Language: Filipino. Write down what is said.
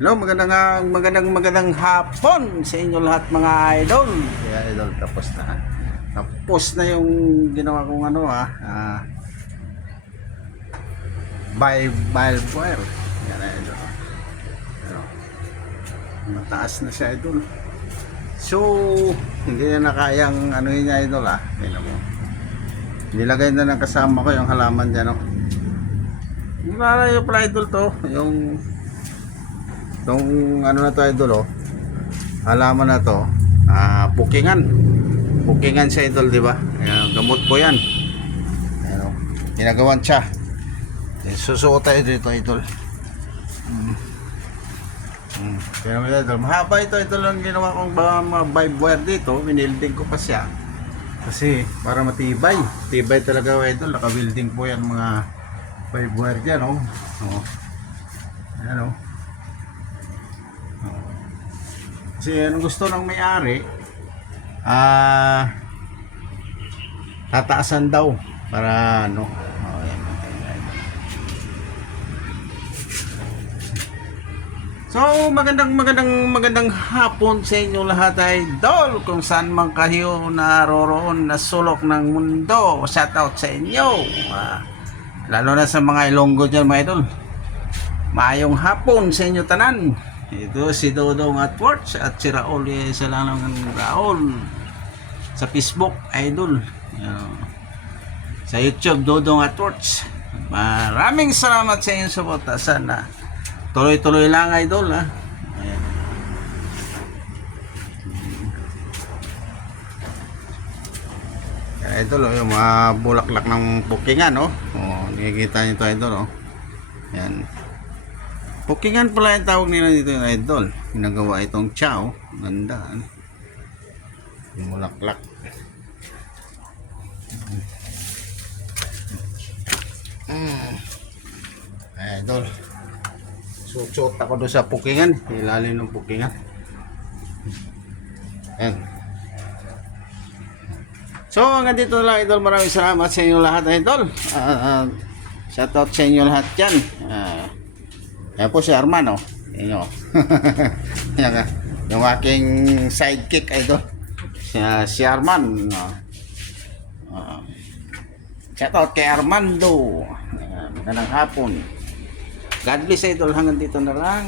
Hello, magandang hapon sa inyo lahat mga idol. Kaya idol, tapos na. Tapos na yung ginawa kong valve wire. Yan idol. Ano, mataas na siya idol. So, hindi na kayang niya idol Tingnan mo. Nilagay na ng kasama ko yung halaman dyan Yung pala idol to, Itong na to idol halaman na to, bukingan sa idol, di ba? Gamot po yan. Ginagawan siya. Susuot tayo dito idol. Pero idol, mahaba ito idol ang ginawa kong valve wire dito. Binilding ko pa siya kasi para matibay. Tibay talaga idol. Naka-building po yan mga valve wire dyan Ayan Kasi anong gusto ng may-ari, tataasan daw para yan. So magandang hapon sa inyo lahat idol, kung saan man kayo naroroon na sulok ng mundo. Shout out sa inyo, lalo na sa mga Ilonggo dyan mga idol. Maayong hapon sa inyo tanan. Ito si Dodong at Words at si Raul, isa lang ng Raul sa Facebook idol. Sa YouTube Dodong at Words. Maraming salamat sa inyong suporta. Sana tuloy-tuloy lang idol Ayan. Idol yung mga bulaklak ng bukingan nakikita nyo ito idol Ayan. Bukingan pala yung tawag nila dito yung idol. Ginagawa itong chow. Ganda. Yung mulaklak. Idol. Suot ako doon sa bukingan. Ilalim ng bukingan. Ayan. So hanggang dito lang idol. Maraming salamat sa inyo lahat idol. Shoutout sa inyo lahat dyan. Yan po si Arman Yan yung aking sidekick idol. Si Arman. Shout out kay Armando. Magandang hapon. God bless idol, hanggang dito na lang.